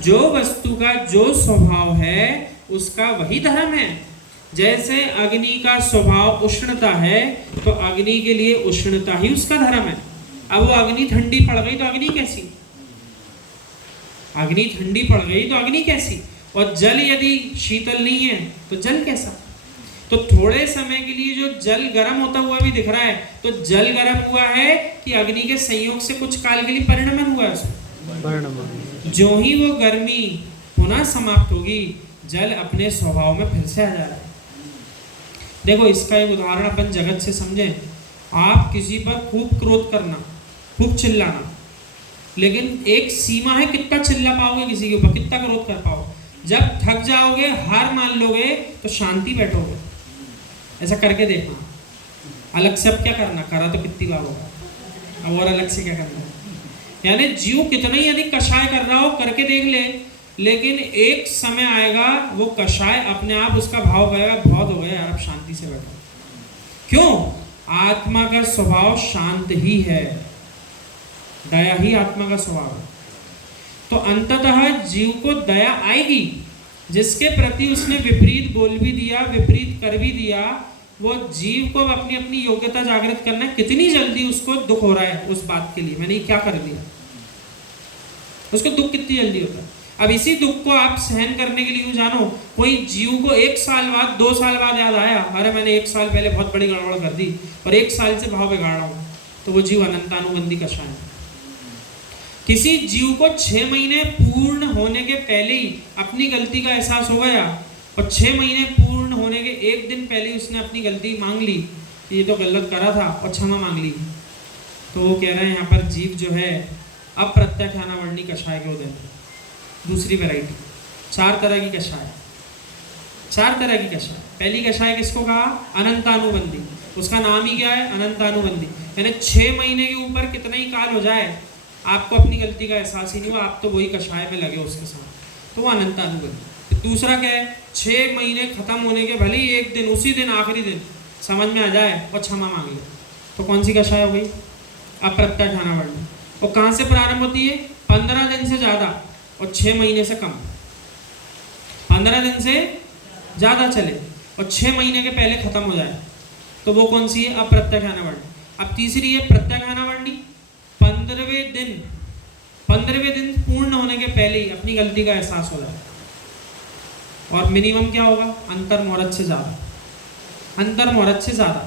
जो वस्तु का जो स्वभाव है उसका वही धर्म है। जैसे अग्नि का स्वभाव उष्णता है तो अग्नि के लिए उष्णता ही उसका धर्म है। अब वो अग्नि ठंडी पड़ गई तो अग्नि कैसी, अग्नि ठंडी पड़ गई तो अग्नि कैसी, और जल यदि शीतल नहीं है तो जल कैसा। तो थोड़े समय के लिए जो जल गर्म होता हुआ भी दिख रहा है तो जल गर्म हुआ है कि अग्नि के संयोग से कुछ काल के लिए परिणमन हुआ है उसमें। जो ही वो गर्मी पुनः समाप्त होगी जल अपने स्वभाव में फिर से आ जा रहा है। देखो इसका एक उदाहरण अपन जगत से समझें। आप किसी पर खूब क्रोध करना, खूब चिल्लाना, लेकिन एक सीमा है कितना चिल्ला पाओगे किसी के ऊपर, कितना क्रोध कर पाओगे। जब थक जाओगे, हार मान लोगे तो शांति बैठोगे। ऐसा करके देखना। अलग से अब क्या करना, करा तो कितनी बार होगा, अब और अलग से क्या करना। यानी जीव कितना ही अधिक कषाय कर रहा हो करके देख ले, लेकिन एक समय आएगा वो कषाय अपने आप उसका भाव गएगा, बहुत हो गया यार अब शांति से बैठो। क्यों? आत्मा का स्वभाव शांत ही है, दया ही आत्मा का स्वभाव है। तो अंततः जीव को दया आएगी। जिसके प्रति उसने विपरीत बोल भी दिया, विपरीत कर भी दिया, वो जीव को अपनी अपनी योग्यता जागृत करना है। कितनी जल्दी उसको दुख हो रहा है उस बात के लिए, मैंने क्या कर दिया, उसको दुख कितनी जल्दी होता है। अब इसी दुख को आप सहन करने के लिए जानो, कोई जीव को 1 साल बाद 2 साल बाद याद आया, अरे मैंने 1 साल पहले बहुत बड़ी गड़बड़ कर दी और 1 साल से भाव बिगाड़ रहा हूं, तो वो जीव अनंतानुबंधी कषाय है। किसी जीव को 6 महीने पूर्ण होने के पहले ही अपनी गलती का एहसास हो गया और 6 महीने पूर्ण होने के 1 दिन पहले उसने अपनी गलती मांग ली, ये तो गलत करा था, और क्षमा मांग ली, तो वो कह रहे हैं यहाँ पर जीव जो है अप्रत्याख्यानावर्णी कषाय के उदय। दूसरी वैरायटी, 4 तरह की कषाय, 4 तरह की कषाय। पहली कषाय किसको कहा? अनंतानुबंधी। उसका नाम ही क्या है? अनंतानुबंधी। यानी 6 महीने के ऊपर कितना ही काल हो जाए आपको अपनी गलती का एहसास ही नहीं हुआ, आप तो वही कषाय में लगे उसके साथ, तो वो अनंतानुबंधी। दूसरा क्या है? 6 महीने खत्म होने के भले ही 1 दिन, उसी दिन आखिरी दिन समझ में आ जाए और क्षमा मांग ले, तो कौन सी कषाय हो गई? अप्रत्याख्यानावर्णी। और कहाँ से प्रारंभ होती है? 15 दिन से ज़्यादा और 6 महीने से कम। 15 दिन से ज़्यादा चले और 6 महीने के पहले खत्म हो जाए, तो वो कौन सी है? अप्रत्याख्यानावर्णी। अब तीसरी है प्रत्याख्यानावर्णी। 15वें दिन पूर्ण होने के पहले ही अपनी गलती का एहसास हो जाए, और मिनिमम क्या होगा? अंतर्मुहूर्त से ज़्यादा। अंतर्मुहूर्त से ज़्यादा,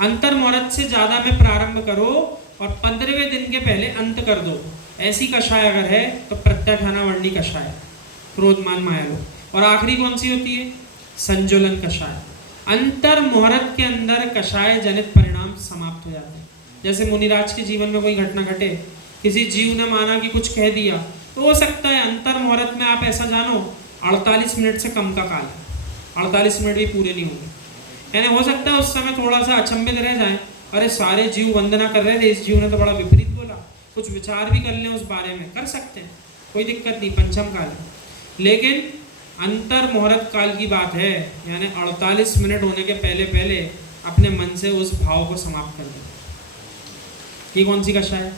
अंतर्मुहूर्त से ज़्यादा में प्रारंभ करो और 15वें दिन के पहले अंत कर दो। ऐसी कषाय अगर है तो प्रत्याख्यानावर्णी कषाय, क्रोध मान माया लोभ। और आखिरी कौन सी होती है? संजुलन कषाय। अंतर्मुहूर्त के अंदर कषाय जनित परिणाम समाप्त हो जाते हैं। जैसे मुनिराज के जीवन में कोई घटना घटे, किसी जीव ने माना कि कुछ कह दिया, तो हो सकता है अंतर्मुहूर्त में आप ऐसा जानो 48 मिनट से कम का काल है, 48 मिनट भी पूरे नहीं होंगे। यानी हो सकता है उस समय थोड़ा सा अचंभित रह जाए, अरे सारे जीव वंदना कर रहे थे, इस जीव ने तो बड़ा विपरीत बोला, कुछ विचार भी कर लें उस बारे में, कर सकते हैं, कोई दिक्कत नहीं, पंचम काल है। लेकिन अंतर्मुहूर्त काल की बात है, यानी 48 मिनट होने के पहले पहले अपने मन से उस भाव को समाप्त कर दे। ये कौन सी कषाय?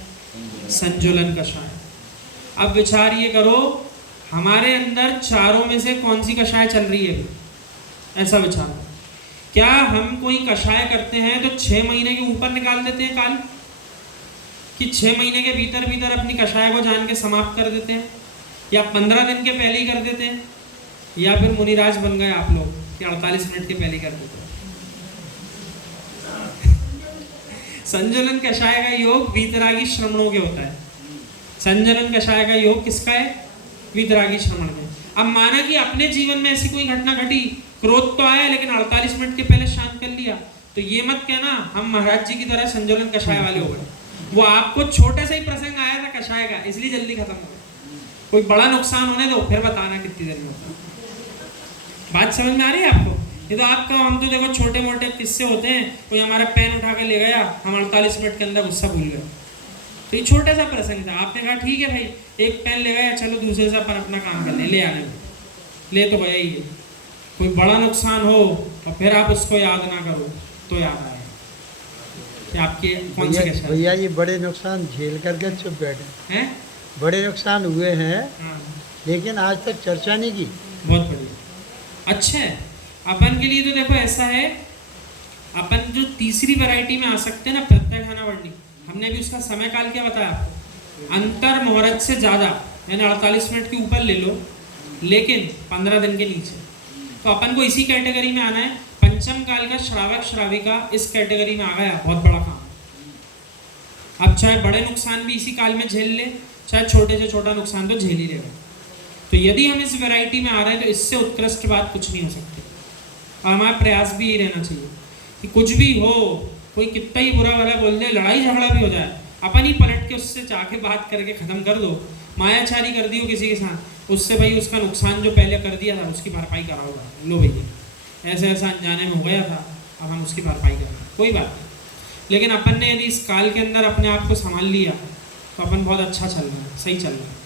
संजुलन कषाय। अब विचार ये करो, हमारे अंदर चारों में से कौन सी कषाय चल रही है? ऐसा विचार, क्या हम कोई कषाय करते हैं तो 6 महीने के ऊपर निकाल देते हैं काल, कि 6 महीने के भीतर भीतर अपनी कषाय को जान के समाप्त कर देते हैं, या 15 दिन के पहले ही कर देते हैं, या फिर मुनिराज बन गए आप लोग कि 48 मिनट के पहले ही कर देते हैं? संजुलन कषाय का योग वीतरागी श्रमणों के होता है। संजुलन कषाय का योग किसका है? वीतरागी श्रमण में। अब माना कि अपने जीवन में ऐसी कोई घटना घटी, क्रोध तो आया लेकिन 48 मिनट के पहले शांत कर लिया, तो ये मत कहना हम महाराज जी की तरह संजुलन कषाय वाले हो गए। वो आपको छोटे से ही प्रसंग आया था कषाय का, इसलिए जल्दी खत्म हो गया। कोई बड़ा नुकसान होने दो, फिर बताना कितनी देर में होता। बात समझ में आ रही है आपको? ये तो आपका, हम तो देखो छोटे मोटे किस्से होते हैं, कोई हमारा पेन उठा के ले गया, हम 48 मिनट के अंदर गुस्सा भूल गए, तो ये छोटा सा प्रसंग था। आपने कहा ठीक है भाई, एक पेन ले गया, चलो दूसरे से अपन अपना काम कर ले आने में, ले तो गया ही है। कोई बड़ा नुकसान हो और फिर आप उसको याद ना करो तो याद आए कि आपके कौन से कैसे। भैया ये बड़े नुकसान झेल करके चुप बैठे हैं, बड़े नुकसान हुए हैं, लेकिन आज तक चर्चा नहीं की। बहुत बढ़िया, अच्छा है। अपन के लिए तो देखो ऐसा है, अपन जो तीसरी वैरायटी में आ सकते हैं ना, प्रत्यय खानावर्णी, हमने भी उसका समय काल क्या बताया आपको, अंतर मुहूर्त से ज़्यादा, यानी 48 मिनट के ऊपर ले लो, लेकिन 15 दिन के नीचे। तो अपन को इसी कैटेगरी में आना है। पंचम काल का श्रावक श्राविका इस कैटेगरी में आ गया, बहुत बड़ा काम। अब चाहे बड़े नुकसान भी इसी काल में झेल ले, चाहे छोटे से छोटा नुकसान तो झेल ही लेगा। तो यदि हम इस वैरायटी में आ रहे हैं तो इससे उत्कृष्ट बात कुछ नहीं हो सकती। और हमारा प्रयास भी यही रहना चाहिए कि कुछ भी हो, कोई कितना ही बुरा वाला बोल दे, लड़ाई झगड़ा भी हो जाए, अपन ही पलट के उससे जाके बात करके ख़त्म कर दो। मायाचारी कर दी हो किसी के साथ, उससे भाई उसका नुकसान जो पहले कर दिया था उसकी भरपाई कराओगा, लो भैया ऐसा ऐसा अनजाने में हो गया था, अब हम उसकी भरपाई करें, कोई बात नहीं। लेकिन अपन ने यदि इस काल के अंदर अपने आप को संभाल लिया तो अपन बहुत अच्छा चल रहा है, सही चल रहा है।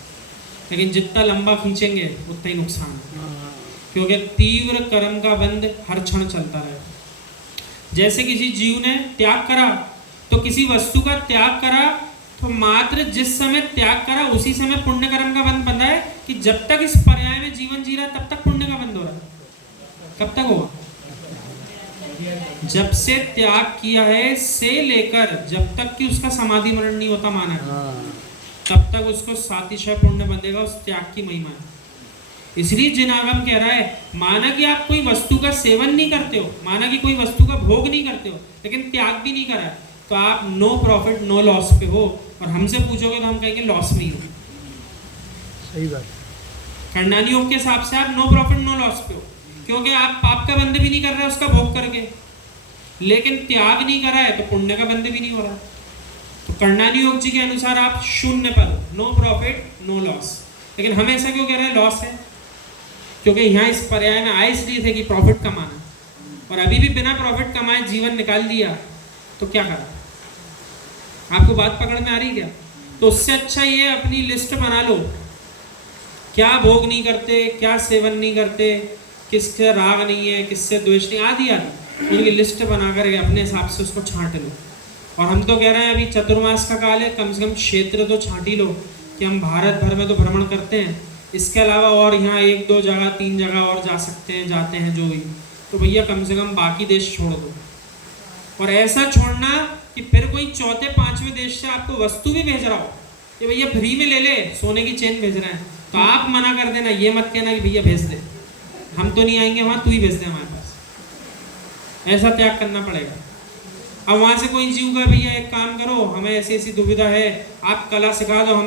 लेकिन जितना लंबा खींचेंगे उतना ही नुकसान है, क्योंकि तीव्र कर्म का बंध हर क्षण चलता रहे। जैसे किसी जीव ने त्याग करा, तो किसी वस्तु का त्याग करा, तो मात्र जिस समय त्याग करा उसी समय पुण्य कर्म का बंध बंधा है कि जब तक इस पर्याय में जीवन जी रहा है तब तक पुण्य का बंध हो रहा है। कब तक होगा? जब से त्याग किया है से लेकर जब तक कि उसका समाधि मरण नहीं होता माना है, तब तक उसको सातिशय पुण्य बंधेगा, उस त्याग की महिमा है। इसलिए जिनागम कह रहा है, माना कि आप कोई वस्तु का सेवन नहीं करते हो, माना कि कोई वस्तु का भोग नहीं करते हो, लेकिन त्याग भी नहीं करा है, तो आप नो प्रॉफिट नो लॉस पे हो। और हमसे पूछोगे तो हम कहेंगे लॉस में ही हो। सही बात। खंडानी योग के हिसाब से आप नो प्रॉफिट नो लॉस पे हो, क्योंकि आप पाप का बंध भी नहीं कर रहे उसका भोग करके, लेकिन त्याग नहीं करा है तो पुण्य का बंध भी नहीं हो रहा। तो कर्णानी योग जी के अनुसार आप शून्य पर हो, नो प्रॉफिट नो लॉस। लेकिन हम ऐसा क्यों कह रहे हैं लॉस है? क्योंकि यहाँ इस पर्याय में आए इसलिए थे कि प्रॉफिट कमाना, और अभी भी बिना प्रॉफिट कमाए जीवन निकाल दिया तो क्या करा? आपको बात पकड़ में आ रही क्या? तो उससे अच्छा ये अपनी लिस्ट बना लो, क्या भोग नहीं करते, क्या सेवन नहीं करते, किससे राग नहीं है, किससे द्वेष नहीं, आदि आदि उनकी लिस्ट बना कर अपने हिसाब से उसको छांट लो। और हम तो कह रहे हैं अभी चतुर्मास का काल है, कम से कम क्षेत्र तो छांट ही लो कि हम भारत भर में तो भ्रमण करते हैं, इसके अलावा और यहाँ 1-2 जगह 3 जगह और जा सकते हैं, जाते हैं जो भी, तो भैया कम से कम बाकी देश छोड़ दो। और ऐसा छोड़ना कि फिर कोई चौथे 5वें देश से आपको वस्तु भी भेज रहा हो कि भैया फ्री में ले ले, सोने की चेन भेज रहे हैं, तो आप मना कर देना, ये मत कहना कि भैया भेज दे, हम तो नहीं आएंगे वहाँ, तू ही भेज दे हमारे पास। ऐसा त्याग करना पड़ेगा। अब वहाँ से कोई जीव का भैया एक काम करो, हमें ऐसी ऐसी दुविधा है, आप कला सिखा दो, हम